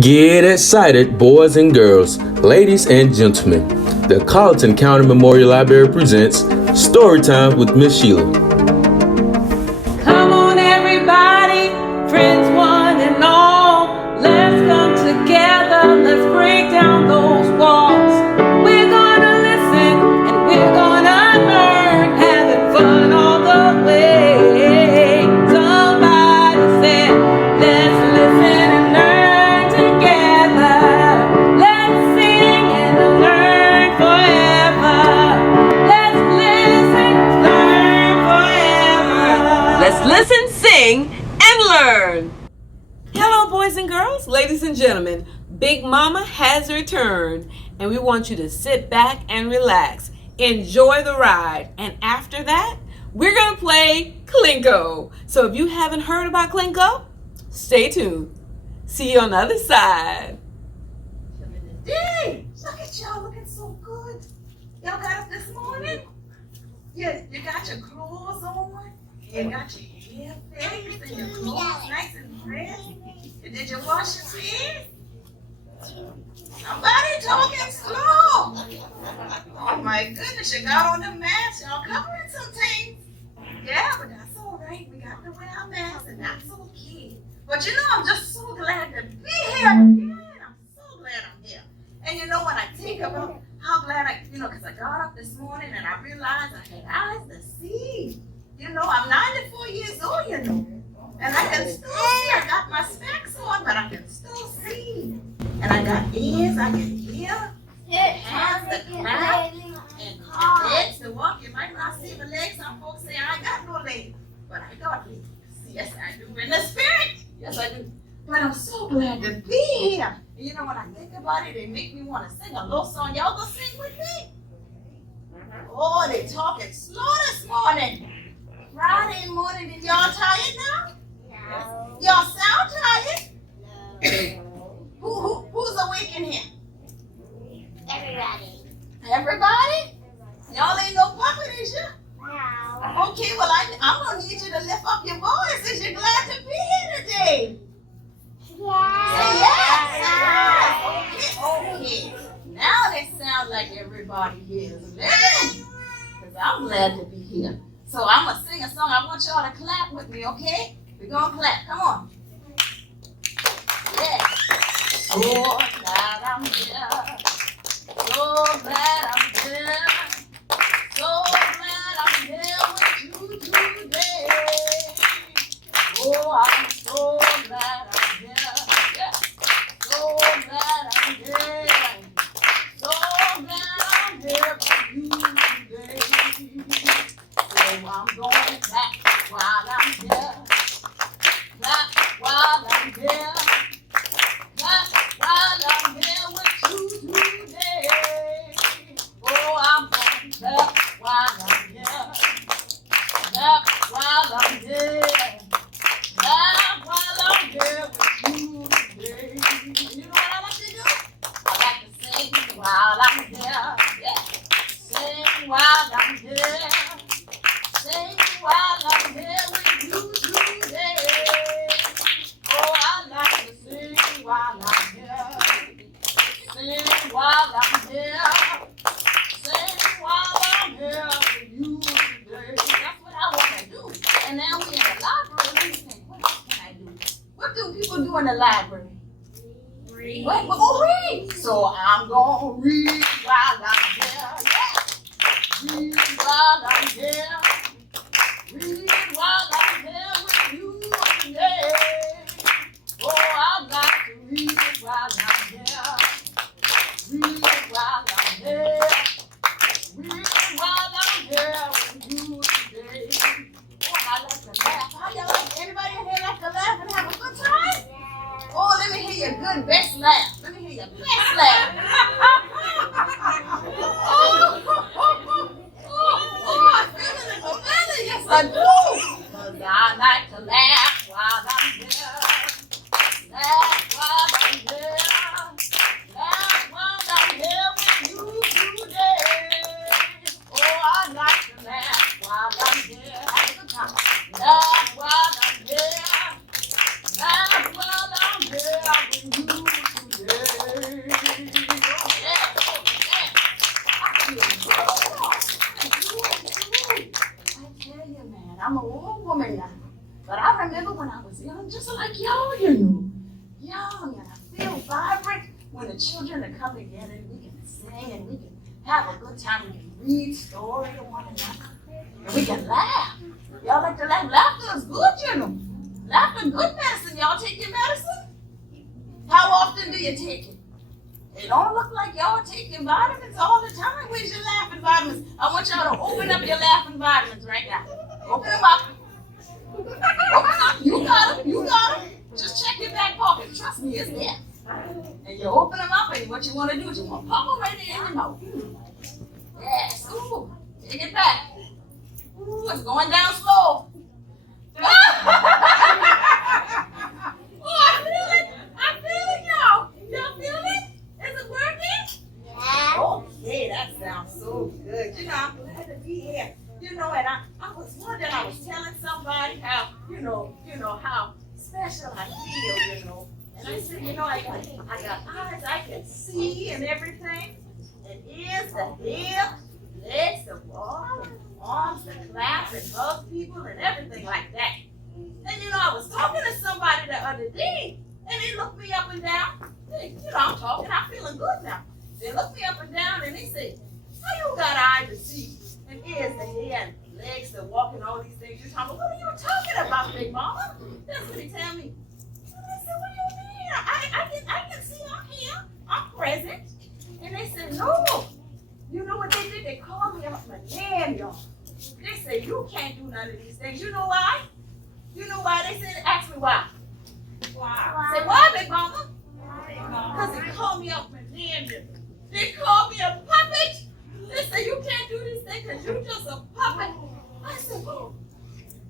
Get excited, boys and girls, ladies and gentlemen. The Colleton County Memorial Library presents Storytime with Miss Shiela. Come on, everybody, friends one and all. Let's come together, let's break down those walls. We're gonna listen and we're gonna learn, having fun all the way. Somebody said, let's listen and learn together. Let's sing and learn forever. Let's listen, learn forever. Let's listen, sing, and learn. Hello, boys and girls, ladies and gentlemen. Big Mama has returned, and we want you to sit back and relax. Enjoy the ride. And after that, we're going to play Clinko. So if you haven't heard about Clinko, stay tuned. See you on the other side. Hey, look at y'all looking so good. Y'all got up this morning? Yes, you got your clothes on. You got your hair fixed and your clothes nice and fresh. And did you wash your teeth? Somebody talking slow. Oh my goodness, you got on the mask. Y'all covering some things. Yeah, but that's all right. We got to wear our masks and that's okay. But you know, I'm just so glad to be here again. I'm so glad I'm here. And you know, when I think about how glad because I got up this morning and I realized I had eyes to see. You know, I'm 94 years old, and I can still see. I got my specs on, but I can still see. And I got ears, I can hear, hands to clap, and legs to walk. You might not see the legs. Some folks say I ain't got no legs, but I got legs. Yes, I do in the spirit. Yes, I do. But I'm so glad to be here. And you know, when I think about it, it make me want to sing a little song. Y'all gonna sing with me? Oh, they talking slow this morning. Friday morning, and y'all tired now? No. Y'all sound tired? No. Who's awake in here? Everybody. Everybody? Y'all ain't no puppet, is you? No. Okay, well, I'm going to need you to lift up your voice. Is you glad to be here today? Say yes. Okay. Now they sound like everybody here is living. Because I'm glad to be here. So I'm going to sing a song. I want y'all to clap with me, okay? We're going to clap. Come on. Yeah. Oh, glad I'm here. So glad I'm here. So glad I'm here with you today. Oh, I'm so glad I'm here. Yeah. So glad I'm here. So glad I'm here with you today. So I'm going back while I'm here. Back while I'm here. Back while I'm here with you today. Oh, I'm going back while I'm here. Back while I'm here. Back while I'm here with you today. You know what I like to do? I like to sing while I'm here. Yeah. Sing while I'm here. Sing while I'm here with you today. Oh, I like to sing while I'm here. Sing while I'm here. Sing while I'm here with you today. That's what I want to do. And now we're in the library. Let me think, what else can I do? What do people do in the library? Read. What? Oh, read. So I'm going to read while I'm here. Yeah. Read while I'm here. Read while I'm here with you today. Oh, I like to read while I'm here. Read while I'm here. Read while I'm here with you today. Oh, I like to laugh. How y'all like? Anybody in here like to laugh and have a good time? Yeah. Oh, let me hear your good best laugh. Let me hear your best laugh. I feel it in my belly. Yes, I do. Because I like to laugh while I'm here. Laugh while I'm here. Laugh while I'm here with you today. Oh, I like to laugh while I'm here. Have a good time. Laugh while I'm here. Laugh while I'm here with you the children to come together and we can sing and we can have a good time. We can read stories to one another. And we can laugh. Y'all like to laugh? Laughter is good, you know. Laughter is good medicine. Y'all take your medicine? How often do you take it? It don't look like y'all taking vitamins all the time. Where's your laughing vitamins? I want y'all to open up your laughing vitamins right now. Open them up. Open up. You got them. You got them. Just check your back pocket. Trust me, it's there. And you open them up, and what you want to do is you want to pop them right there in your mouth. Yes. Ooh. Take it back. Ooh, it's going down slow. I feel it. I feel it, y'all. Y'all feel it? Is it working? Yeah. Okay, that sounds so good. You know, I'm glad to be here. You know, and I was wondering, I was telling somebody how, you know, how special I feel, you know. And I said, you know, I got eyes, I can see and everything. And ears to hear, legs to walk, arms to clap and hug people and everything like that. And you know, I was talking to somebody the other day, and they looked me up and down. You know, I'm talking, I'm feeling good now. They looked me up and down and they said, how you got eyes to see and ears to hear and legs to walk and all these things you're talking about? What are you talking about, Big Mama? That's what they tell me. And I said, what do you mean? I can see I'm here. I'm present. And they said, no. You know what they did? They called me out my name, y'all. They said, you can't do none of these things. You know why? You know why? They said, ask me why. Why? I said, why, Big Mama? Because they called me out my name. They called me a puppet. They said, you can't do this thing because you're just a puppet. I said, oh,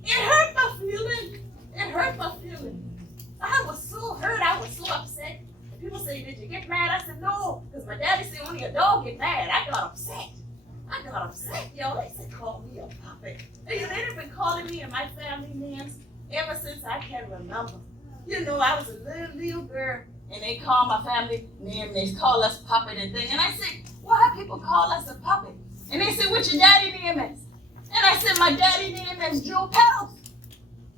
it hurt my feeling. It hurt my feeling. I was so hurt. I was so upset. People say, did you get mad? I said, no, because my daddy said only a dog get mad. I got upset. Y'all. They said, call me a puppet. They've been calling me and my family names ever since I can remember. You know, I was a little girl, and they call my family name, they call us puppet and thing. And I said, why people call us a puppet? And they said, what your daddy name is? And I said, my daddy name is Joe Petals.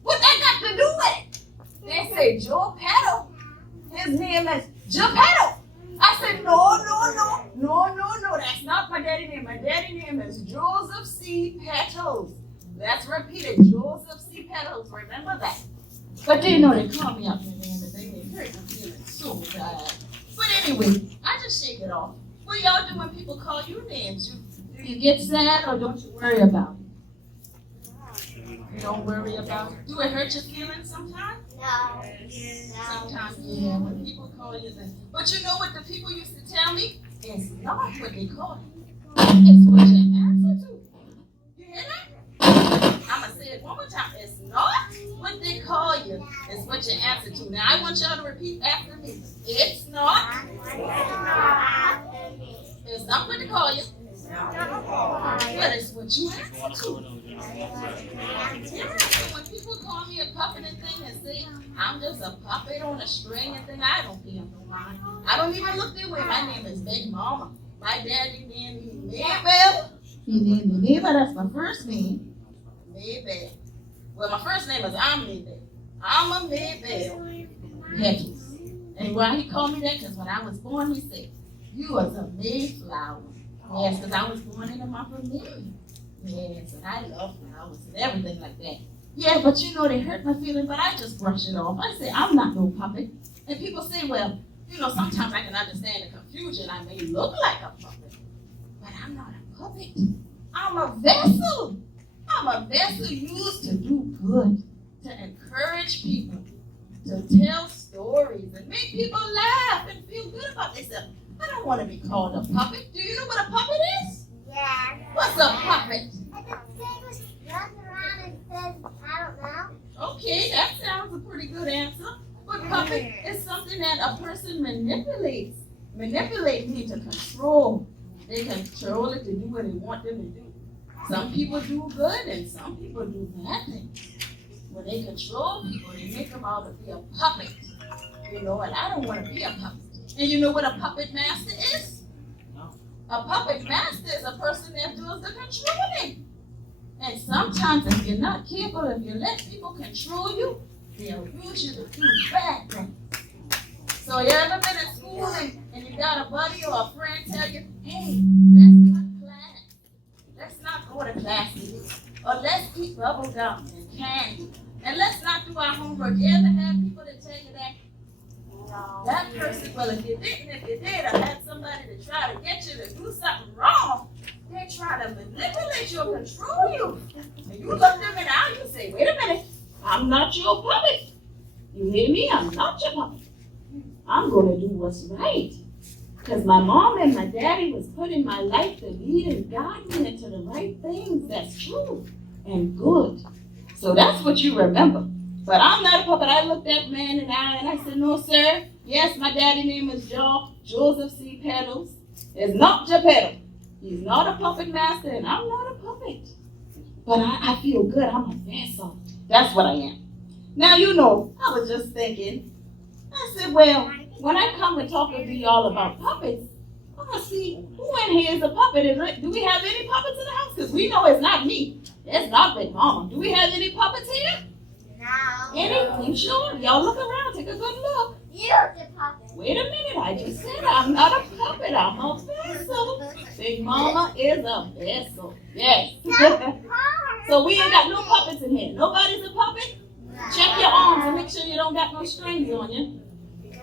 What that got to do with it? They say, Joe Petals. His name is Joe Petals. I said, no, that's not my daddy name. My daddy name is Joseph C. Petals. That's repeated, Joseph C. Petals. Remember that. But they know they call me out my name and they hurt me feeling so bad. But anyway, I just shake it off. What y'all do when people call you names? Do you get sad or don't you worry about it? You don't worry about it? Do it hurt your feelings sometimes? No. Sometimes, yeah, when people call you that. But you know what the people used to tell me? It's not what they call you. It's what you answer to. You hear that? I'm going to say it one more time. It's not what they call you. It's what you answer to. Now, I want y'all to repeat after me. It's not. It's not what they call you. But it's what you answer to. So when people call me a puppet and thing and say, I'm just a puppet on a string and thing, I don't pay them no mind. I don't even look their way. My name is Big Mama. My daddy named me Maybell. He named me Maybell. That's my first name. Maybell. Well, my first name is I'm Maybell. I'm a Maybell. Keaise. And why he called me that? Because when I was born, he said, you was a Mayflower. Yes, because I was born in the month of May. Yes, and I love flowers and everything like that. Yeah, but you know, they hurt my feelings, but I just brush it off. I say, I'm not no puppet. And people say, well, you know, sometimes I can understand the confusion. I may look like a puppet, but I'm not a puppet. I'm a vessel. I'm a vessel used to do good, to encourage people, to tell stories and make people laugh and feel good about themselves. I don't want to be called a puppet. Do you know what a puppet is? Yeah. What's a puppet? I just runs around and says, I don't know. Okay, that sounds a pretty good answer. But puppet is something that a person manipulates. Manipulate means to control. They control it to do what they want them to do. Some people do good and some people do bad things. When they control people, they make them out to be a puppet. You know, and I don't want to be a puppet. And you know what a puppet master is? No. A puppet master is a person that does the controlling. And sometimes if you're not careful, if you let people control you, they'll use you to do bad things. So you ever been in school and you got a buddy or a friend tell you, hey, let's cut class. Let's not go to classes. Or let's eat bubble gum and candy. And let's not do our homework. You ever have people that tell you that? No. That person, well, if you did, I had somebody to try to get you to do something wrong. They try to manipulate you or control you. And you look them in the eye and you say, wait a minute, I'm not your puppet. You hear me? I'm not your puppet. I'm going to do what's right. Because my mom and my daddy was put in my life to lead and guide me into the right things that's true and good. So that's what you remember. But I'm not a puppet. I looked that man in the eye and I said, no, sir. Yes, my daddy's name is Joseph C. Petals. It's not Geppetto. He's not a puppet master and I'm not a puppet. But I feel good. I'm a vessel. That's what I am. Now, you know, I was just thinking. I said, well, when I come and talk to y'all about puppets, I'm going to see who in here is a puppet. Do we have any puppets in the house? Because we know it's not me. It's not Big Mama. Do we have any puppets here? No. Any? You sure? Y'all look around. Take a good look. You're the puppet. Wait a minute. I just said I'm not a puppet. I'm a vessel. Big Mama is a vessel. Yes. So we ain't got no puppets in here. Nobody's a puppet? Check your arms and make sure you don't got no strings on you.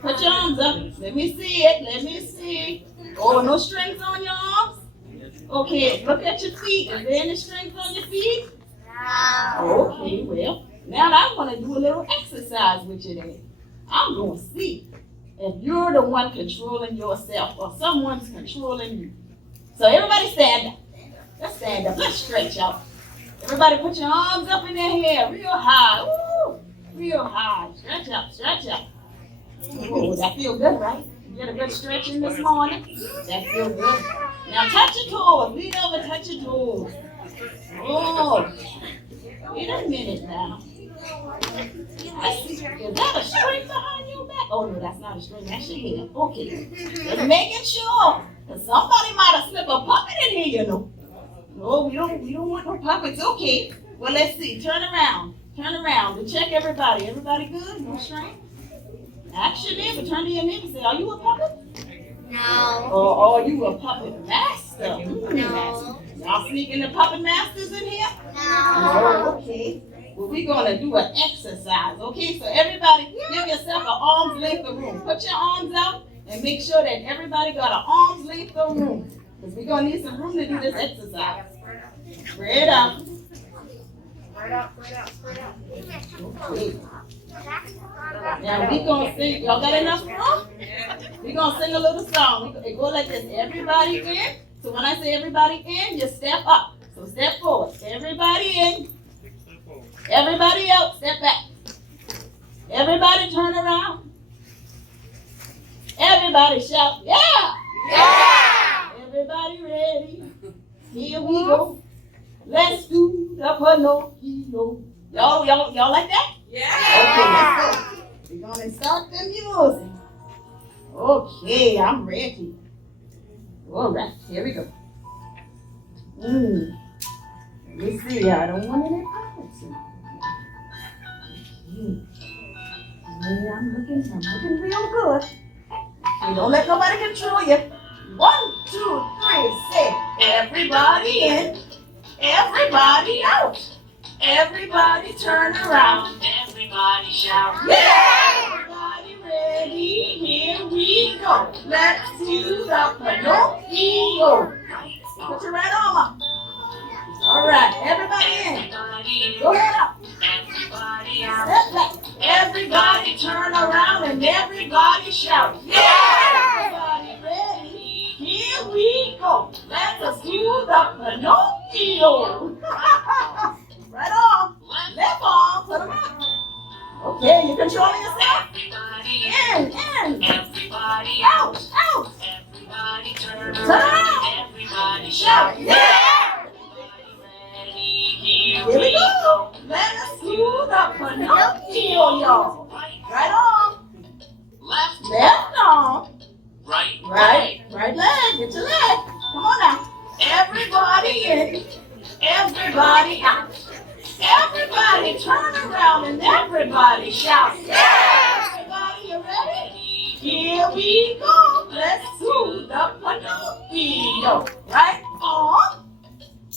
Put your arms up. Let me see it. Let me see. Oh, no strings on your arms? Okay, look at your feet. Is there any strings on your feet? No. Okay, well, now I'm going to do a little exercise with you then. I'm going to see if you're the one controlling yourself or someone's controlling you. So everybody stand up. Let's stand up. Let's stretch out. Everybody put your arms up in their hair real high. Woo! Real high. Stretch up, stretch up. Oh, that feel good, right? You get a good stretching this morning? That feel good. Now touch your toes. Lean over, touch your toes. Oh, wait a minute now. I see. Is that a string behind your back? Oh, no, that's not a string. That's your hair. Okay. Just making sure. Because somebody might have slipped a puppet in here, you know. No, we don't want no puppets. Okay. Well, let's see. Turn around. Turn around and check everybody. Everybody good? No string? Ask your neighbor. Turn to your neighbor and say, are you a puppet? No. Or are you a puppet master? No. Y'all sneaking the puppet masters in here? No. Oh, okay. Well, we're going to do an exercise. Okay, so everybody give yourself an arm's length of room. Put your arms out and make sure that everybody got an arm's length of room. Because we're going to need some room to do this exercise. Spread out. Spread out, spread out, spread out. Okay. Now we're going to sing. Y'all got enough room? We're going to sing a little song. It goes like this. Everybody in. So when I say everybody in, you step up. So step forward. Everybody in. Everybody out. Step back. Everybody turn around. Everybody shout, yeah! Yeah! Everybody ready? Here we go. Let's do the Pinocchio. Y'all like that? Yeah. Okay, let's go. We're gonna start the music. Okay, I'm ready. All right, here we go. Let me see. I don't want any puppets. Okay. Yeah, I'm looking real good. So don't let nobody control you. 1, 2, 3, say everybody in, everybody out. Everybody turn around. Everybody shout. Yeah! Everybody ready? Here we go. Let's do the Pinocchio. Put your right arm up. All right, everybody in. Go ahead up. Step back. Everybody turn around and everybody shout. Yeah! Everybody ready? Here we go. Let's do the Pinocchio. Right arm, left arm, put them up. Okay, you controlling yourself? In, out, out. Turn around. Shout, yeah! Here we go. Let us do the Pinocchio, y'all. Right arm, left arm, right leg. Get your leg. Come on now. Everybody in, everybody out. Everybody turn around and everybody shout. Yeah! Everybody, you ready? Here we go. Let's do to the Pinocchio. Right arm,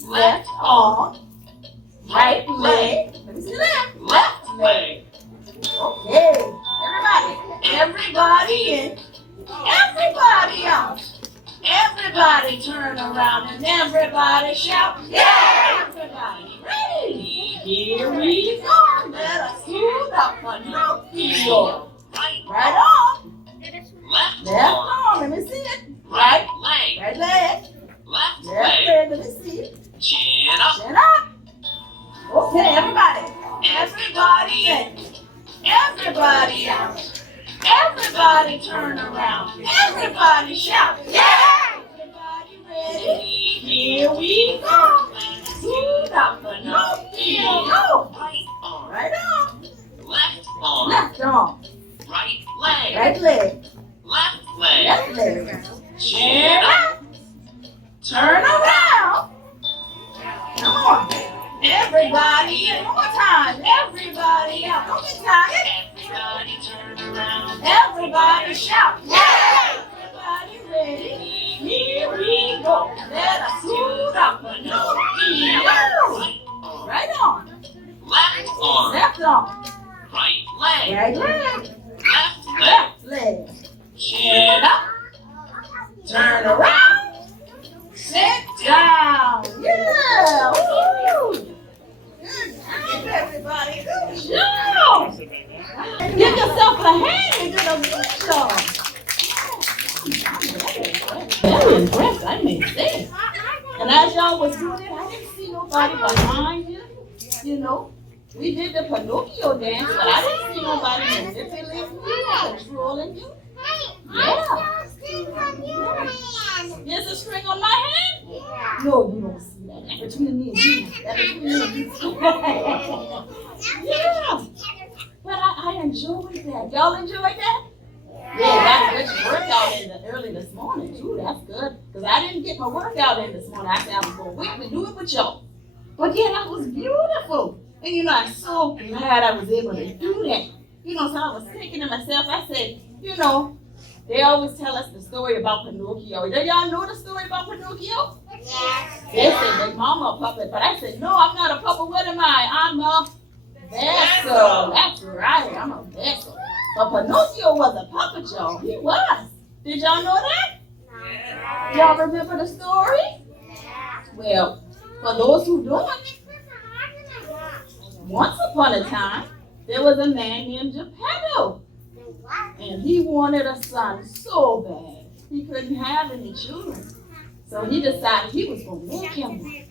left arm, right leg. Let me see that. Left leg. Okay, everybody in, everybody out. Everybody turn around and everybody shout, yeah! Everybody ready? Here we go. Let us do the Pinocchio. Right arm, left arm. Let me see it. Right leg, left leg. Let me see it. Chin up. Okay, everybody in, everybody out. Everybody turn around. Everybody shout, yeah! Everybody ready? Here we go. Do the Pinocchio. Right arm. Left arm. Right leg. Left leg. Chin up. Turn around. Come on. Everybody in. One more time. Everybody out. Don't get tired. Everybody turn around. Everybody shout. Yeah! Everybody ready? Here we go. Let us do the Pinocchio. Right arm. Left arm. Right leg. Left leg. Chin up. Turn around. Sit down. Yeah. Woo. Good job, everybody. Good job. Give yourself a hand. You did a good job. Very impressed. I made sense. And as y'all was doing it, I didn't see nobody behind you. You know, we did the Pinocchio dance, but I didn't see nobody manipulating you or controlling you. Yeah. There's a string on my hand? Yeah. No, you don't see that. That's between me and you. That's between me and you. Yeah. But I enjoyed that. Y'all enjoyed that? Yeah, that's good workout in early this morning too. That's good. Because I didn't get my workout in this morning. I said I was going to wait to do it with y'all. But yeah, that was beautiful. And you know, I'm so glad I was able to do that. You know, so I was thinking to myself, I said, you know, they always tell us the story about Pinocchio. Do y'all know the story about Pinocchio? Yes. They said they mama a puppet, but I said, no, I'm not a puppet. What am I? I'm a vessel. That's right, I'm a vessel. But Pinocchio was a puppet, y'all. He was. Did y'all know that? Y'all remember the story? Well, for those who don't, once upon a time, there was a man named Geppetto. And he wanted a son so bad. He couldn't have any children. So he decided he was going to make him one.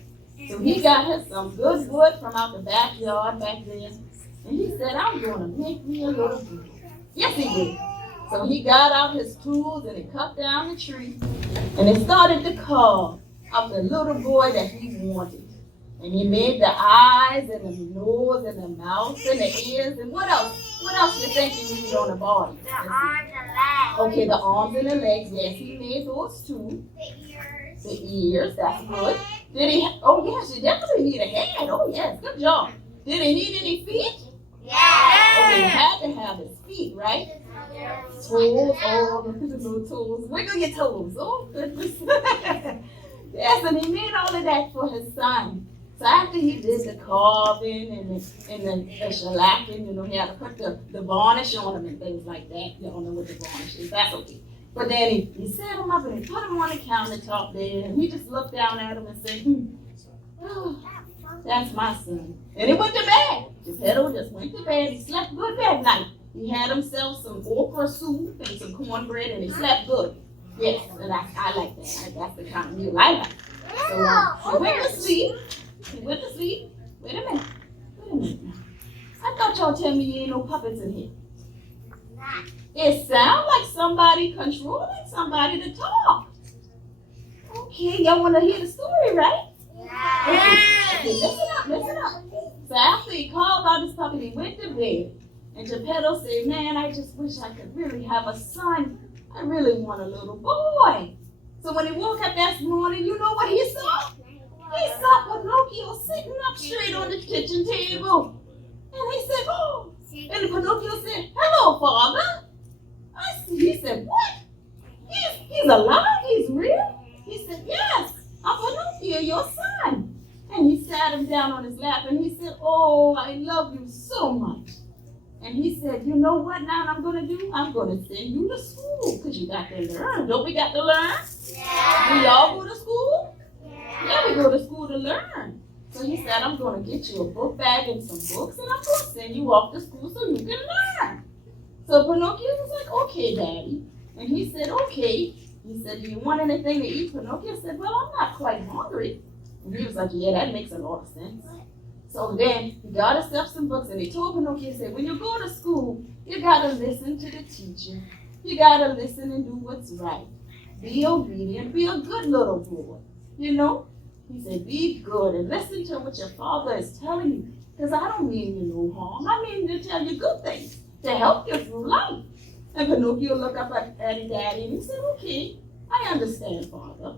So he got him some good wood from out the backyard back there. And he said, I'm going to make me a little boy. Yes, he did. So he got out his tools and he cut down the tree. And he started to carve of the little boy that he wanted. And he made the eyes and the nose and the mouth and the ears and what else? What else you think you need on the body? The arms and legs. Okay, the arms and the legs. Yes, he made those too. The ears. The ears, that's good. Did he? Oh yes, you definitely need a head. Oh yes, good job. Did he need any feet? Yes. Okay, he had to have his feet, right? Toes, oh, look at the little toes. Wiggle your toes. Oh goodness. Yes, and he made all of that for his son. So after he did the carving and the shellacking, you know, he had to put the varnish on him and things like that. You don't know what the varnish is. That's okay. But then he set him up and he put him on the countertop there, and he just looked down at him and said, oh, that's my son. And he went to bed. Geppetto just went to bed. He slept good that night. He had himself some okra soup and some cornbread, and he slept good. Yes, and I like that. That's the kind of meal I like. So he went to sleep. He went to sleep. Wait a minute. Now. I thought y'all tell me you ain't no puppets in here. It sounds like somebody controlling somebody to talk. Okay, y'all want to hear the story, right? Okay, listen up. So after he called out his puppet, he went to bed. And Geppetto said, man, I just wish I could really have a son. I really want a little boy. So when he woke up that morning, you know what he saw? He saw Pinocchio sitting up straight on the kitchen table. And he said, oh. And Pinocchio said, hello, father. He said, what? He's He's alive? He's real? He said, yes, I'm Pinocchio, your son. And he sat him down on his lap and he said, oh, I love you so much. And he said, you know what now I'm going to do? I'm going to send you to school because you got to learn. Don't we got to learn? Yeah. We all go to school? Yeah. Yeah, we go to school to learn. So he said, I'm going to get you a book bag and some books and I'm going to send you off to school so you can learn. So Pinocchio was like, okay, Daddy. And he said, okay. He said, do you want anything to eat? Pinocchio said, well, I'm not quite hungry. And he was like, yeah, that makes a lot of sense. So then he got himself some books and he told Pinocchio, he said, when you go to school, you got to listen to the teacher. You got to listen and do what's right. Be obedient. Be a good little boy. You know? He said, be good and listen to what your father is telling you. Because I don't mean you no harm. I mean to tell you good things to help you through life. And Pinocchio looked up at Daddy and he said, okay, I understand, Father.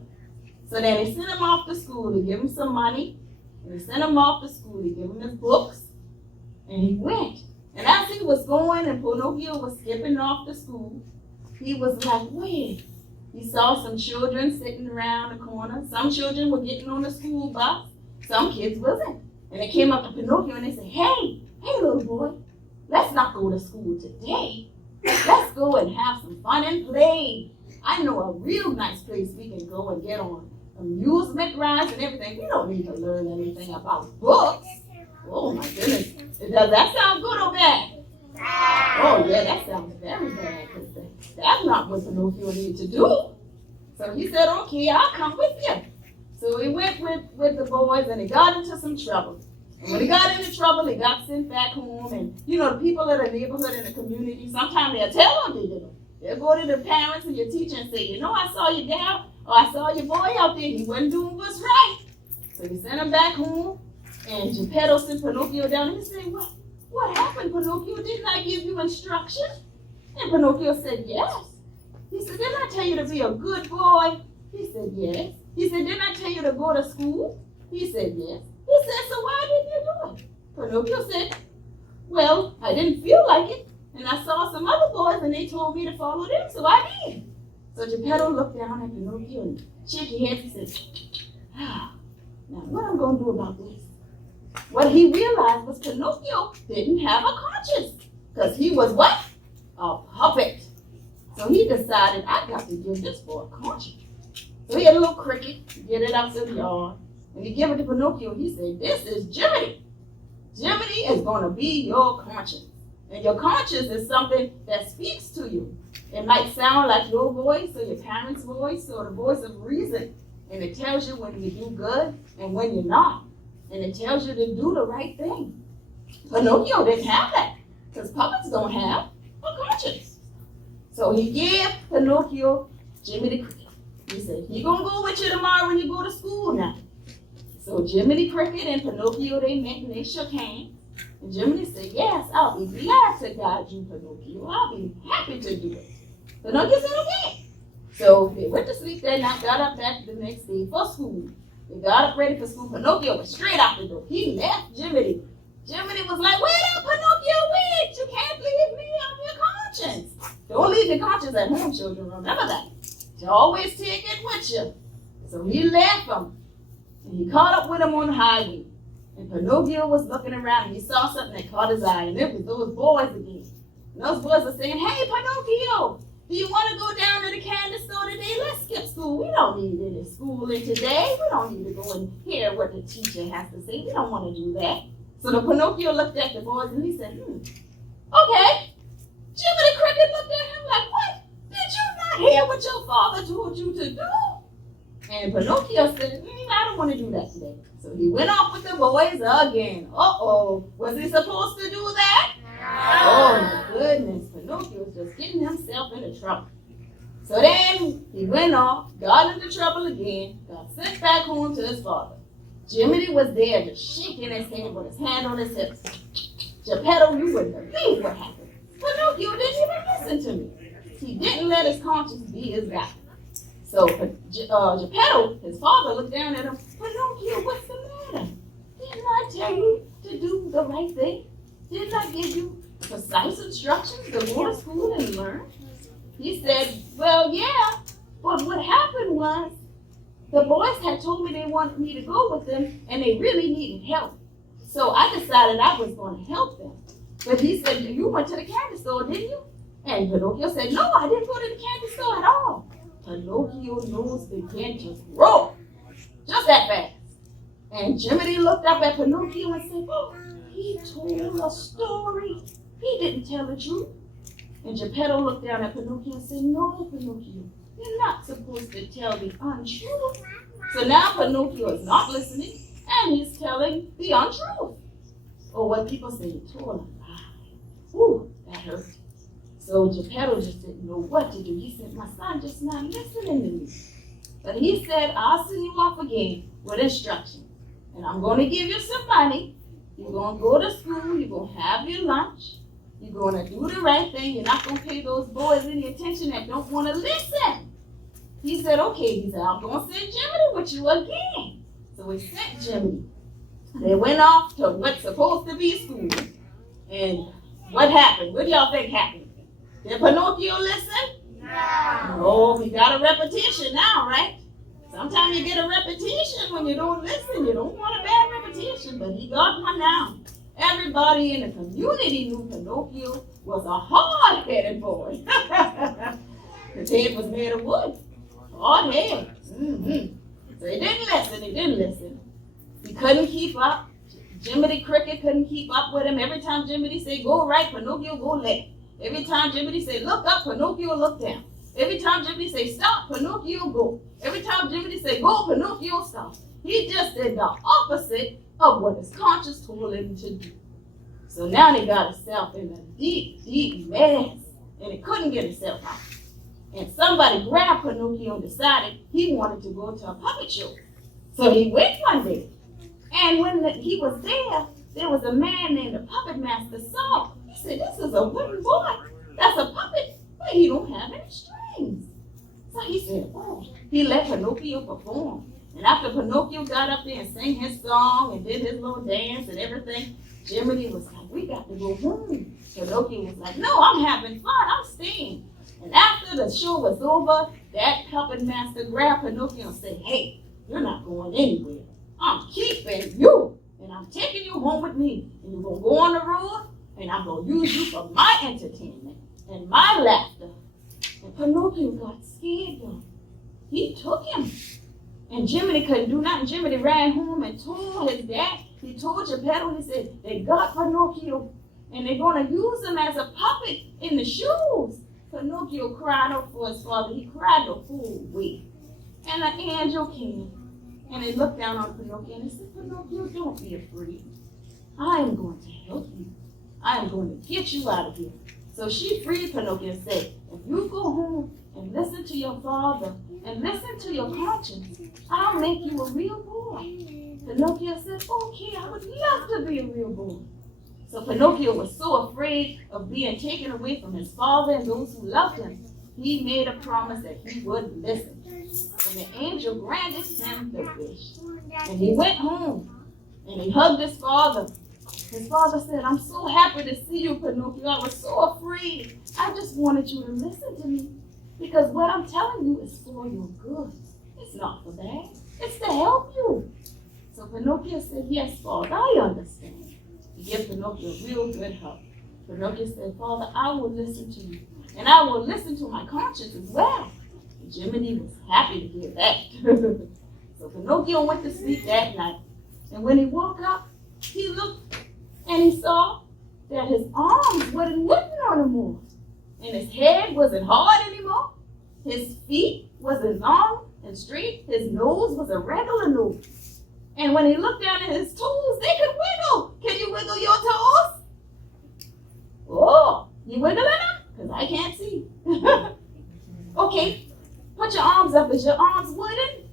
So then he sent him off to school to give him some money. And he sent him off to school to give him his books. And he went. And as he was going and Pinocchio was skipping off to school, he was like, wait. He saw some children sitting around the corner. Some children were getting on the school bus. Some kids wasn't. And they came up to Pinocchio and they said, hey, little boy, let's not go to school today. Let's go and have some fun and play. I know a real nice place we can go and get on amusement rides and everything. We don't need to learn anything about books. Oh my goodness. Does that sound good or bad? Oh yeah, that sounds very bad. That's not what Pinocchio needed to do. So he said, okay, I'll come with you. So he went with the boys and he got into some trouble. And when he got into trouble, he got sent back home. And you know, the people in the neighborhood and the community, sometimes they'll tell on you. They'll go to the parents and your teacher and say, you know, I saw your gal or I saw your boy out there. He wasn't doing what's right. So he sent him back home. And Geppetto sent Pinocchio down and he said, what happened, Pinocchio? Didn't I give you instruction? And Pinocchio said, yes. He said, didn't I tell you to be a good boy? He said, yes. He said, didn't I tell you to go to school? He said, yes. He said, so why didn't you do it? Pinocchio said, well, I didn't feel like it. And I saw some other boys and they told me to follow them, so I did. So Geppetto looked down at Pinocchio and shook his head and said, now what am I going to do about this? What he realized was Pinocchio didn't have a conscience. Because he was what? A puppet. So he decided, I got to give this boy a conscience. So he had a little cricket, get it out to the yard. And he gave it to Pinocchio. He said, this is Jiminy. Jiminy is going to be your conscience. And your conscience is something that speaks to you. It might sound like your voice or your parents' voice or the voice of reason. And it tells you when you do good and when you're not. And it tells you to do the right thing. Pinocchio didn't have that. Because puppets don't have a conscience. So he gave Pinocchio Jimmy the Cricket. He said, he gonna go with you tomorrow when you go to school now. So Jiminy Cricket and Pinocchio, they met and they shook hands. And Jiminy said, yes, I'll be glad to guide you, Pinocchio. I'll be happy to do it. Pinocchio said, okay. So they went to sleep that night, got up back the next day for school. They got up ready for school. Pinocchio was straight out the door. He left Jiminy. Jiminy was like, wait up, Pinocchio, wait. You can't leave me. I'm your conscience. Don't leave your conscience at home, children. Remember that. You always take it with you. So he left him. And he caught up with him on the highway. And Pinocchio was looking around and he saw something that caught his eye. And it was those boys again. And those boys were saying, hey, Pinocchio, do you want to go down to the candy store today? Let's skip school. We don't need any schooling today. We don't need to go and hear what the teacher has to say. We don't want to do that. So the Pinocchio looked at the boys and he said, okay. Jimmy the Cricket looked at him like, what? Did you not hear what your father told you to do? And Pinocchio said, I don't want to do that today. So he went off with the boys again. Uh-oh. Was he supposed to do that? Oh my goodness. Pinocchio was just getting himself into trouble. So then he went off, got into trouble again, got sent back home to his father. Jiminy was there just shaking his head with his hand on his hips. Geppetto, you wouldn't believe what happened. Pinocchio didn't even listen to me. He didn't let his conscience be his guide. So Geppetto, his father, looked down at him. Pinocchio, what's the matter? Didn't I tell you to do the right thing? Didn't I give you precise instructions to go to school and learn? He said, well, yeah, But what happened was, the boys had told me they wanted me to go with them, and they really needed help. So I decided I was going to help them. But he said, you went to the candy store, didn't you? And Pinocchio said, no, I didn't go to the candy store at all. Pinocchio's nose began to grow, just that fast. And Jiminy looked up at Pinocchio and said, oh, he told a story. He didn't tell the truth. And Geppetto looked down at Pinocchio and said, no, Pinocchio, you're not supposed to tell the untruth. So now Pinocchio is not listening, and he's telling the untruth. Or what people say, he told a lie. Whew, that hurt. So Geppetto just didn't know what to do. He said, my son just not listening to me. But he said, I'll send you off again with instructions. And I'm going to give you some money. You're going to go to school. You're going to have your lunch. You're going to do the right thing. You're not going to pay those boys any attention that don't want to listen. He said, okay. He said, I'm going to send Jiminy with you again. So he sent Jiminy. They went off to what's supposed to be school. And what happened? What do y'all think happened? Did Pinocchio listen? No, he got a repetition now, right? Sometimes you get a repetition when you don't listen. You don't want a bad repetition, but he got one now. Everybody in the community knew Pinocchio was a hard-headed boy. His head was made of wood. Hard head. Mm-hmm. So he didn't listen. He couldn't keep up. Jiminy Cricket couldn't keep up with him. Every time Jiminy said, go right, Pinocchio go left. Every time Jiminy said, look up, Pinocchio look down. Every time Jiminy said, stop, Pinocchio go. Every time Jiminy said, go, Pinocchio stop. He just did the opposite of what his conscience told him to do. So now he got himself in a deep, deep mess, and he couldn't get himself out. And somebody grabbed Pinocchio and decided he wanted to go to a puppet show. So he went one day. And when he was there was a man named the puppet master saw. He said, this is a wooden boy. That's a puppet, but he don't have any strings. So he said, oh, he let Pinocchio perform. And after Pinocchio got up there and sang his song and did his little dance and everything, Jiminy was like, we got to go home. Pinocchio was like, no, I'm having fun. I'm staying. And after the show was over, that puppet master grabbed Pinocchio and said, hey, you're not going anywhere. I'm keeping you, and I'm taking you home with me. And you're going to go on the road, and I'm going to use you for my entertainment and my laughter. And Pinocchio got scared, though. He took him. And Jiminy couldn't do nothing. Jiminy ran home and told his dad. He told Geppetto, he said, they got Pinocchio, and they're going to use him as a puppet in the shows. Pinocchio cried out for his father. He cried the whole week. And an angel came. And they looked down on Pinocchio and they said, Pinocchio, don't be afraid. I am going to help you. I am going to get you out of here. So she freed Pinocchio and said, if you go home and listen to your father and listen to your conscience, I'll make you a real boy. Pinocchio said, okay, I would love to be a real boy. So Pinocchio was so afraid of being taken away from his father and those who loved him, he made a promise that he would listen. And the angel granted him the wish. And he went home and he hugged his father. His father said, I'm so happy to see you, Pinocchio. I was so afraid. I just wanted you to listen to me. Because what I'm telling you is for your good. It's not for bad. It's to help you. So Pinocchio said, yes, Father, I understand. He gave Pinocchio a real good hug. Pinocchio said, Father, I will listen to you. And I will listen to my conscience as well. And Jiminy was happy to hear that. So Pinocchio went to sleep that night. And when he woke up, he looked and he saw that his arms wasn't wooden anymore. And his head wasn't hard anymore. His feet wasn't long and straight. His nose was a regular nose. And when he looked down at his toes, they could wiggle. Can you wiggle your toes? Oh, you wiggling them? Because I can't see. Okay, put your arms up. Is your arms wooden?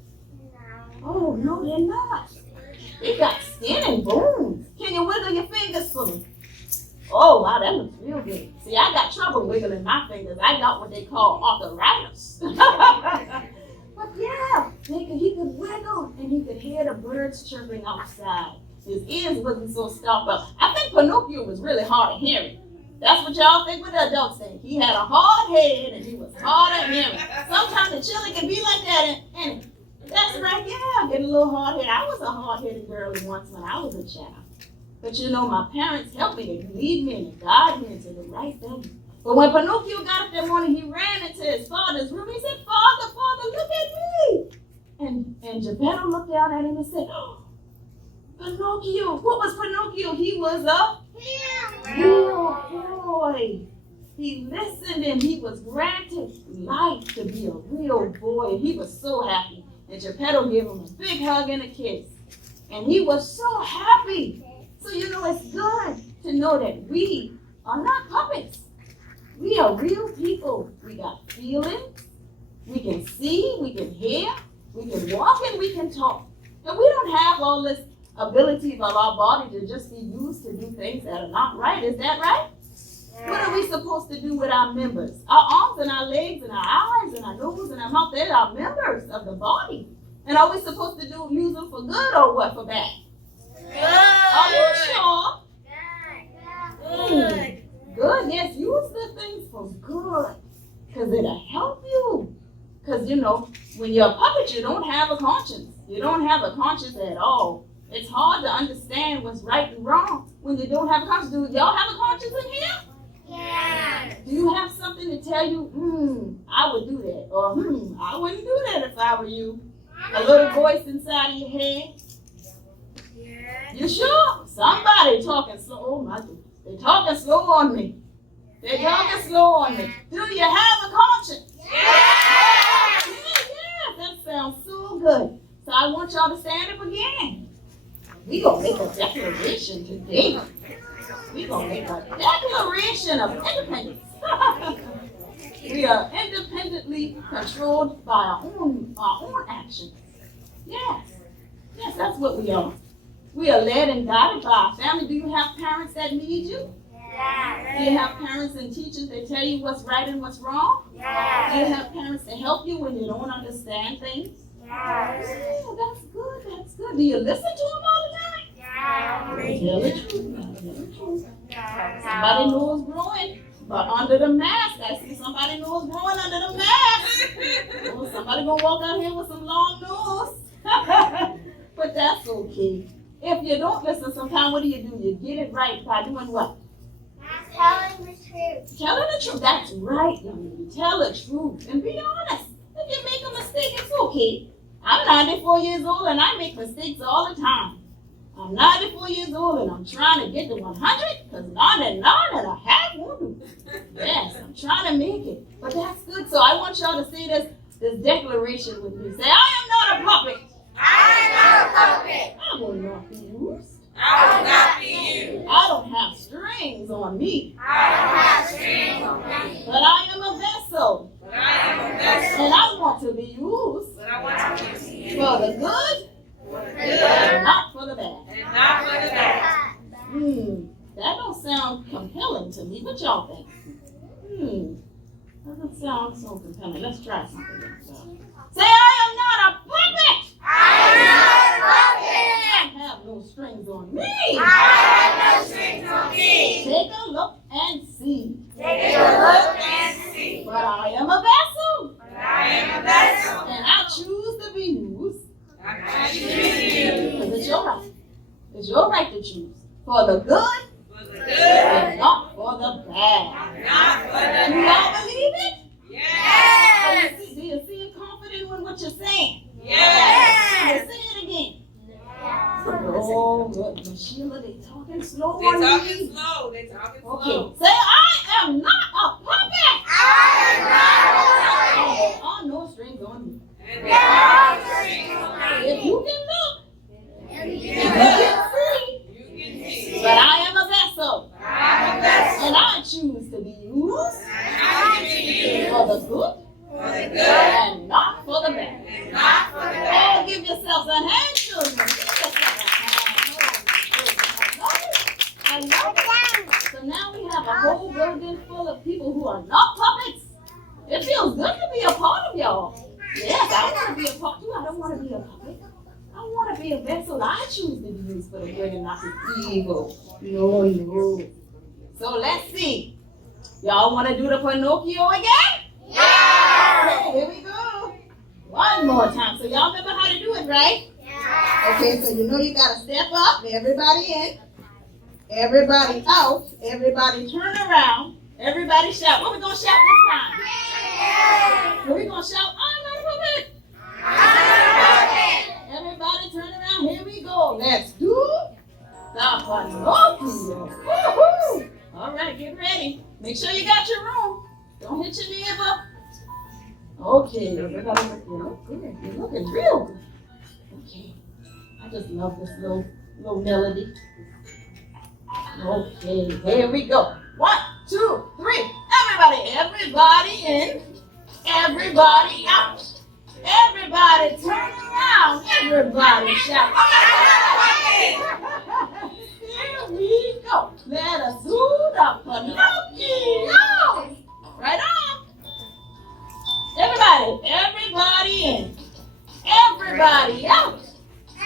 No. Oh, no, they're not. They got skin and bones. Can you wiggle your fingers for me? Oh, wow, that looks real good. See, I got trouble wiggling my fingers. I got what they call arthritis. But yeah, he could wiggle and he could hear the birds chirping outside. His ears wasn't so stopped up. I think Pinocchio was really hard of hearing. That's what y'all think with the adults think. He had a hard head and he was hard of hearing. Sometimes the children can be like that, and that's right, yeah, get a little hard head. I was a hard-headed girl once when I was a child. But you know, my parents helped me to lead me and guide me into the right thing. But when Pinocchio got up that morning, he ran into his father's room. He said, Father, Father, look at me. And Geppetto looked down at him and said, oh, Pinocchio, what was Pinocchio? He was a real boy. He listened and he was granted life to be a real boy. And he was so happy. And Geppetto gave him a big hug and a kiss. And he was so happy. So you know, it's good to know that we are not puppets. We are real people. We got feelings. We can see, we can hear, we can walk, and we can talk. And we don't have all this ability of our body to just be used to do things that are not right. Is that right? What are we supposed to do with our members? Our arms and our legs and our eyes and our nose and our mouth, they're our members of the body. And are we supposed to use them for good or what, for bad? Good. Are you sure? Good. Good, yes, use the things for good. Because it'll help you. Because, you know, when you're a puppet, you don't have a conscience. You don't have a conscience at all. It's hard to understand what's right and wrong when you don't have a conscience. Do y'all have a conscience in here? Yeah. Do you have something to tell you, I would do that, or I wouldn't do that if I were you? A little voice inside of your head? Yeah. You sure? Somebody talking slow. Oh my goodness. They're talking slow on me. They're talking slow on me. Do you have a conscience? Yeah. Yeah, that sounds so good. So I want y'all to stand up again. We're going to make a declaration today. We're going to make a declaration of independence. We are independently controlled by our own actions. Yes. Yes, that's what we are. We are led and guided by our family. Do you have parents that need you? Yeah. Do you have parents and teachers that tell you what's right and what's wrong? Yeah. Do you have parents that help you when you don't understand things? Yeah. Oh, that's good. That's good. Do you listen to them all the time? Yeah. Tell the truth. Tell the truth. Somebody knows growing, but under the mask, I see somebody knows growing under the mask. Oh, somebody gonna walk out here with some long nose. But that's okay. If you don't listen sometime, what do? You get it right by doing what? Telling the truth. Telling the truth. That's right, young lady. Tell the truth and be honest. If you make a mistake, it's okay. I'm 94 years old and I make mistakes all the time. I'm 94 years old and I'm trying to get to 100 because 99 and a half won't do. Yes, I'm trying to make it. But that's good. So I want y'all to say this declaration with me. Say, I am not a puppet. I am not a puppet. I will not be used. I will not be used. I don't have strings on me. I don't have strings on me. But I am a vessel. But I am a vessel. And I want to be used. But I want to be used. For the good. For the good. And not for the bad. And not for the bad. That don't sound compelling to me. What y'all think? Doesn't sound so compelling. Let's try something else. Say, I am not a puppet. I am not a puppet. I have no strings on me. I have no strings on me. Take a look and see. Take a look and see. But I am a vessel. But I am a vessel. And I choose to be used. I choose you. Because it's your right. It's your right to choose. For the good. For the good. And not for the bad. Not for the Do bad. y'all believe it? Yes. Do you feel confident in what you're saying? Yes. Say it again. Yes. Oh, good. But Sheila, they talking slow They on talking me. slow. They talking slow. Okay. Say, I am not a puppet. I am not a puppet. There are no strings on me. And There are no strings on me. If you can look, And you you can see. you can see. But I am a vessel. I am a vessel. And I choose to be used I choose you. for the good For the good. and not for the bad. And not for the bad. Oh, give yourselves a hand, children. I love it. So now we have a whole building full of people who are not puppets. It feels good to be a part of y'all. Yes, I want to be a part too. I don't want to be a puppet. I want to be a vessel. I choose to be used for the good and not the evil. No. So let's see. Y'all want to do the Pinocchio again? Yeah! Okay, here we go. One more time. So y'all remember how to do it, right? Yeah. Okay, so you know you got to step up. Everybody in. Everybody out. Everybody turn around. Everybody shout. What we going to shout this time? Yeah. What we going to shout? I'm not a puppet. Everybody turn around. Here we go. Let's do the Pinocchio. Woohoo! All right, get ready. Make sure you got your room. Don't hit your neighbor. Okay, everybody look good. You're looking real good. Okay, I just love this little melody. Okay, here we go. 1, 2, 3. Everybody in. Everybody out. Everybody turn around. Everybody shout. Here we go. Let us do the Pinocchio. Right on. Everybody in. Everybody out.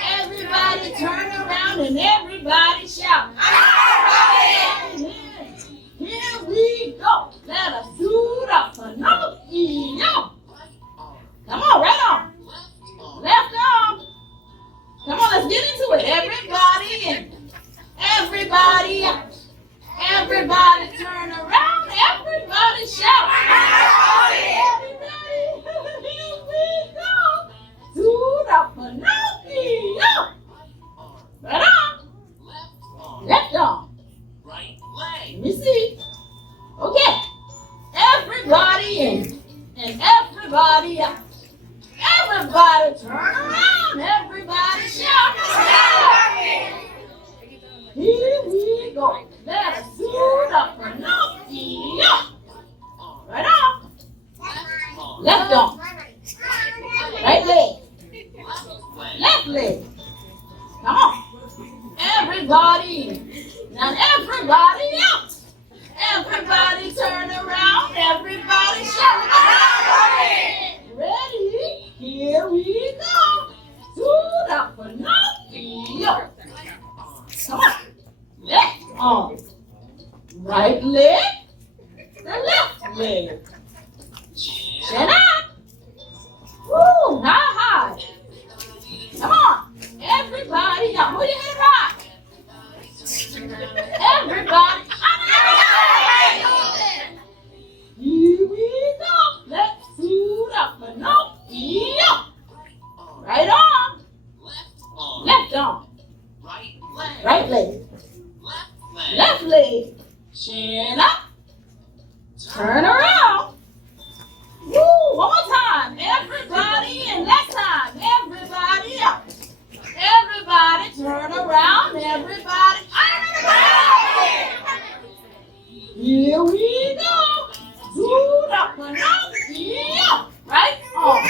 Everybody turn around and everybody shout. Here we go. Let us do the Pinocchio. Come on, right on. Left arm. Come on, let's get into it. Everybody in. Everybody out. Everybody turn around. Everybody shout. Everybody. Here we go. Do the Pinocchio. Right on. Left arm. Right leg. Let me see. Okay. Everybody in and everybody out. Everybody turn around. Everybody shout. Here we go. Let us do the Pinocchio. Right on. Left arm. Right leg. Left leg. Come on. Everybody in. Now everybody out. Everybody turn around. Everybody shout. Ready? Here we go. Do the Pinocchio. Come on. Left arm. Right leg. The left leg. Chin up. Woo, not high. Come on. Everybody out. Put your head high. Everybody. Here we go. Let's do the Pinocchio. Right arm. Left arm. Right leg. Left leg. Chin up. Turn around. Woo, one more time. Everybody in. Last time. Everybody out. Everybody turn around. Everybody. Here we go. Do the Pinocchio. Right arm.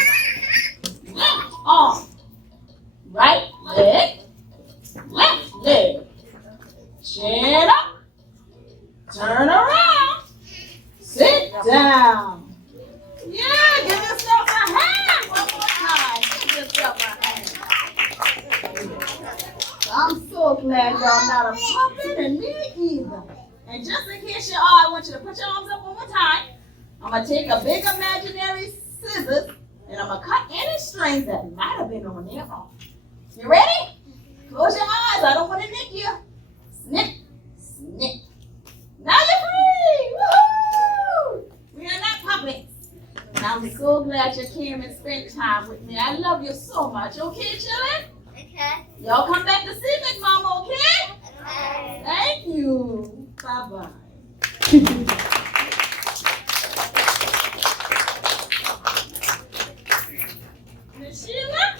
Left arm. Right leg. Left leg. Chin up. Turn around. Sit down. Yeah, give yourself a hand one more time. Give yourself a hand. I'm so glad y'all not a puppet and me either. And just in case you are, I want you to put your arms up one more time. I'm going to take a big imaginary scissors and I'm going to cut any strings that might have been on their arm. You ready? Close your eyes. I don't want to nick you. Snip, snip. Now you're free. Woohoo! We are not puppets. And I'm so glad you came and spent time with me. I love you so much. Okay, children? Okay. Y'all come back to see Big Mama, okay? Okay. Thank you. Bye-bye. Miss Sheila?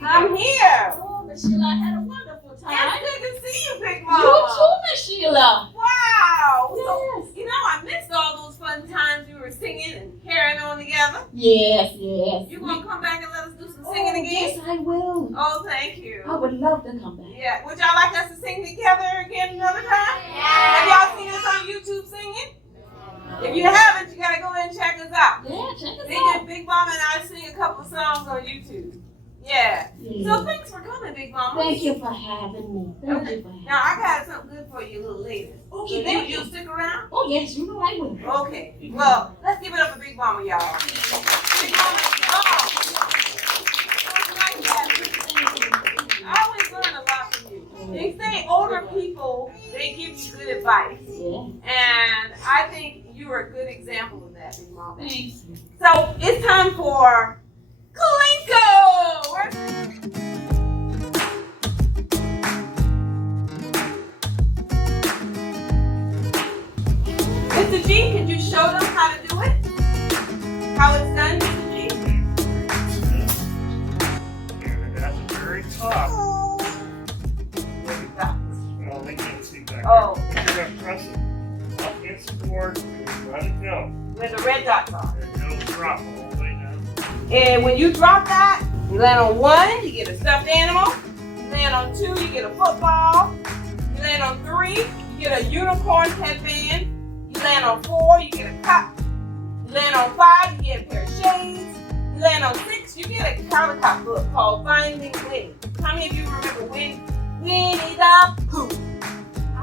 I'm here. Oh, Miss Sheila, I had a wonderful time. It's good to see you, Big You Mama. too, Miss Sheila. Wow. Yes. So, you know, I missed all those fun times we were singing and carrying on together. Yes, yes. You want to come back and let us do some singing again? Yes, I will. Oh, thank you. I would love to come back. Yeah. Would y'all like us to sing together again another time? Yeah. Have y'all seen us on YouTube singing? If you haven't, you got to go and check us out. Yeah, check us Big out. and Big Mama and I sing a couple songs on YouTube. Yeah. Yeah. So thanks for coming, Big Mama. Thank you for having me. Thank you for having me. Now I got something good for you a little later. Okay, So thank you stick around? Oh, yes, you know I will. Okay. Well, let's give it up for Big Mama, y'all. Big Mama, oh. I always learn a lot from you. They say older people, they give you good advice. Yeah. And I think you are a good example of that, Big Mama. Thanks. So it's time for Clinko! Mr. G, can you show them how to do it? How it's done, Mr. G? And at the very top, Stop. well, they can't see back Oh. there. You're gonna press it up against the board and let it go. Where the red dots are. And it'll drop all the way down. And when you drop that, you land on 1, you get a stuffed animal. You land on 2, you get a football. You land on 3, you get a unicorn headband. You land on 4, you get a cup. You land on 5, you get a pair of shades. You land on 6, you get a countertop book called Finding Winnie. How many of you remember Winnie the Pooh?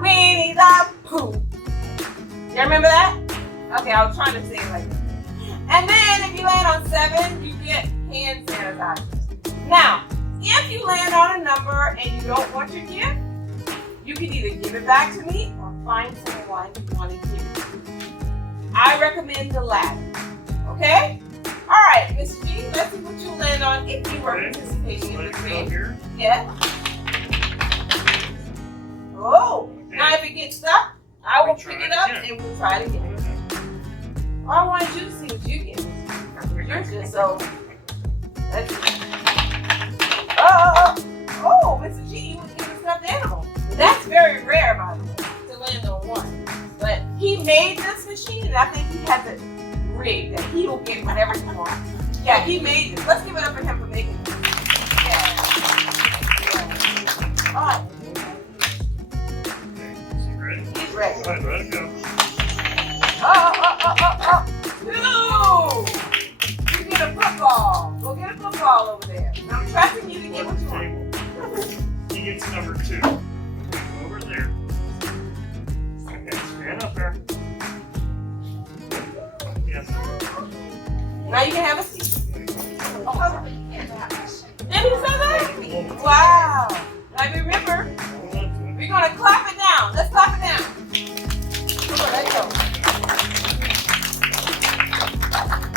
Winnie the Pooh. You remember that? Okay, I was trying to say it like that. And then if you land on 7, you get hand sanitizer. Now, if you land on a number and you don't want your gift, you can either give it back to me or find someone you want to give it to. I recommend the latter. Okay? All right, Miss G, let's see what you land on if you were participating in Let this it go game. here. Yeah. Oh, now if it gets stuck, I will pick it up and we'll try it again. I wanted you to see what you get. You're just so. Let's see. Oh, Mr. G, you would give a stuffed animal. That's very rare, by the way, to land on 1. But he made this machine, and I think he has it rigged that he will get whatever he wants. Yeah, he made this. Let's give it up for him for making it. Yeah. All right. Okay, is he ready? He's ready. Go ahead, let it go. Oh. 2. You get a football. Go get a football over there. I'm trusting you to get what you want. He gets number 2. Okay, go over there. Okay, stand up there. Yes. Now you can have a seat. Oh, did he say that? Hold on. Wow. Now remember, Hold on to it. we're going to clap it down. Let's clap it down. Come on, let's go.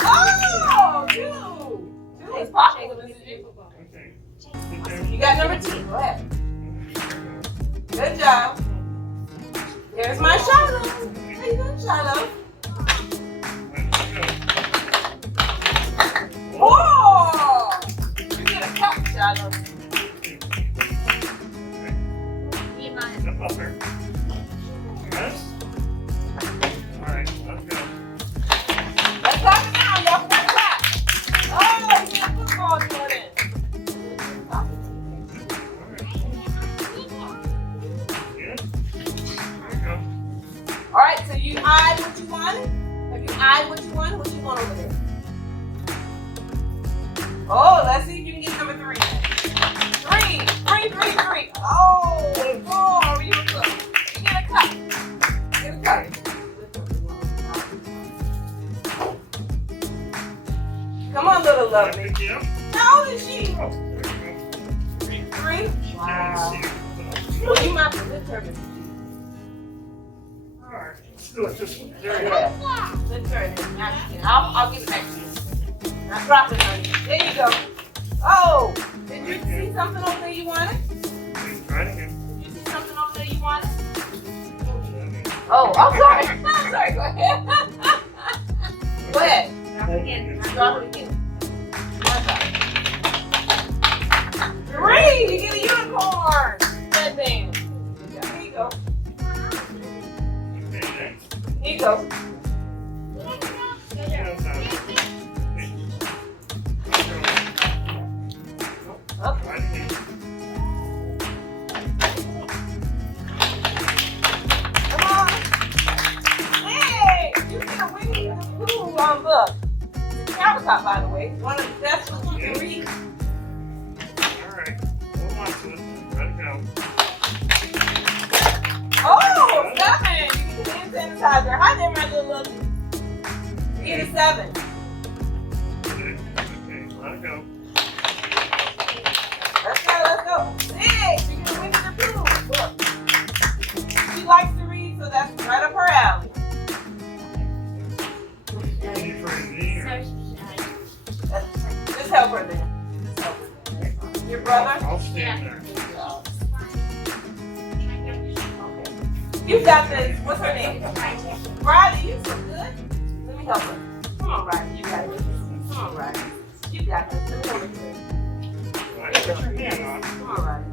Oh, 2. 2 is popular. Okay. Sit there. You got number 2. Go ahead. Good job. There's my Shiloh. How you doing, Shiloh? Oh! You get a cup, Shiloh. Step up there. Yes? Alright, let's go. Let's clap it down, y'all. Let's clap. Oh, you get a football, Jordan. Good. There you go. All right, so you eyed what you wanted? Have you eyed what you wanted? What you want over there? Oh, let's see if you can get number 3. 3. Oh, 4. You were close. You get a cup. Get a cup. Come on, little lovely. Pick you up. How old is she? Oh, there you go. 3. Can't Wow. see it. Oh, you might have to lift her, Mr. G. Alright, let's do it this one. There you go. Yeah. Lift her and then now you can. I'll give it back to you. Now drop it, honey. There you go. Oh, did you see something over there you wanted? Please try it again. Did you see something over there you wanted? Oh, I'm sorry. I'm sorry. Go ahead. Go ahead. Drop it again. Drop it again. One time. 3. You get a unicorn. Headband. Here you go. Okay, next. Here you go. Okay. Try it again. Come on. Hey, you get a Winnie the Pooh book. It's a countertop, by the way. One of the best ones you can read. equalizer. Hi there, my little love. You get a 7. Okay, let it go. Let's go, let's go. 6. You're gonna win the proof. Look. She likes to read, so that's right up her alley. Any for me or Just help her then. Just help her. Your brother? I'll stand there. You got this. What's her name? Riley, you so good. Let me help her. Come on, Riley. You got this. Come on, Riley. You got this. Let me help her. Right, put your hand on. Come on, Riley.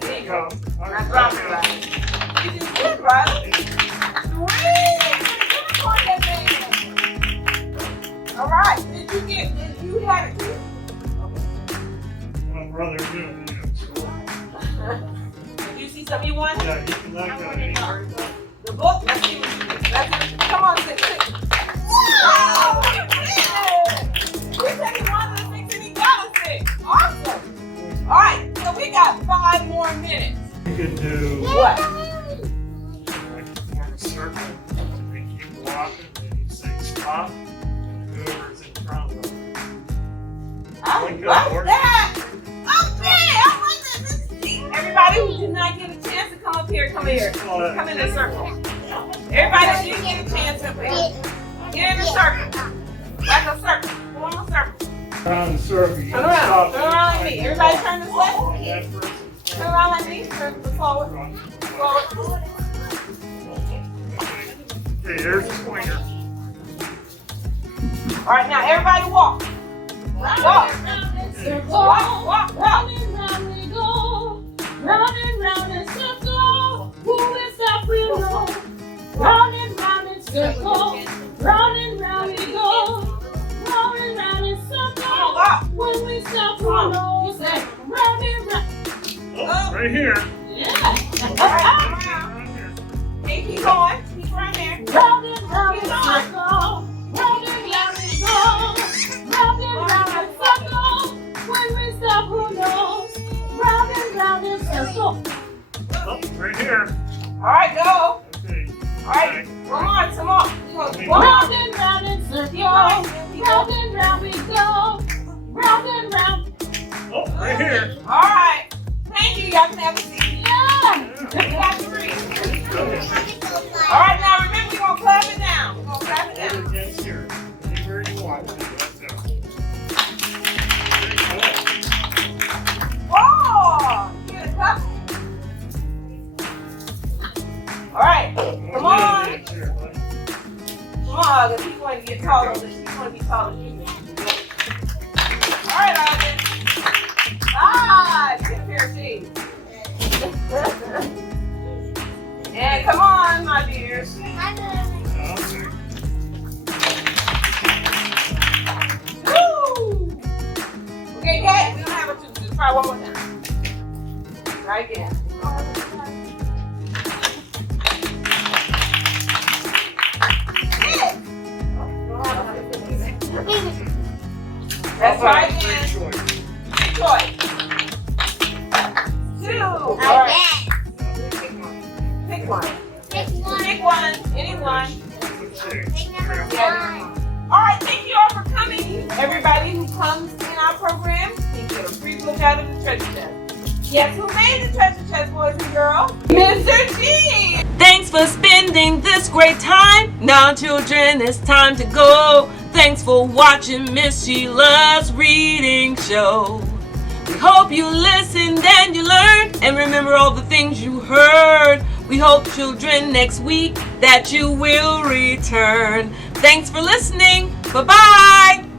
There you go. All Now right, drop it, Riley. You did good, Riley. Sweet. Unicorn head band. All right. Did you have it too? My brother doing it. Did you see something you wanted? Yeah, you can let go. The book? Let's see what you do. Come on, sit. Wow! You did it! We said he wanted to fix and he got us it. Awesome. All right, so we got 5 more minutes. You could do What? like form a circle and they keep walking and you say stop and whoever's in front of them. I like that. Okay, I like that. Everybody who did not get a chance to come up here, come here. Come in the circle. Everybody that didn't get a chance up here. Get in the circle. Like a circle. Form a circle. Around the circle. You Turn gotta around. stop Turn around like me. Everybody turn this way. and that person Turn around like me. Turn forward. Forward. Okay, there's the pointer. All right, now everybody walk. Walk. Walk. Round and round we go. Round and round in circle. Who is that we know? Round and round in circle. Round and round we go. Round and round in circle. When we stop, who knows? Round and round. Oh, right here. Yeah. Right here. Okay, keep going. Keep right there. Round and round in circle. Round and round we go. Round and round in circle. When we stop, who knows? Round and round in circle. Oh, right here. All right, go. Okay. All right, come on, some more. Round and round in circle. Round and round we go. Round and round. Oh, right here. All right. Thank you. Y'all can have a seat. Yeah. You got 3. Okay. All right, now remember, we're going to clap it down. We're going to clap it down. Against here. Anywhere you want to. Let's go. Oh, you get a cup. All right, come on. Come on, because he's going to get taller. He's going to be taller than you. All right, Ivan. Get a pair of shades. And come on, my dears. Woo! Okay, Kat, we don't have a 2. Just try one more time. Try again. That's right again. Good choice. 2. All right. Pick one. Pick one. Anyone. Yeah. All right. Thank you all for coming. Everybody who comes in our program, you get a free book out of the treasure chest. Yes, who made the treasure chest, boys and girls? Mr. G. Thanks for spending this great time. Now, children, it's time to go. Thanks for watching Miss Sheila's reading show. We hope you listened and you learned and remember all the things you heard. We hope, children, next week that you will return. Thanks for listening. Bye-bye.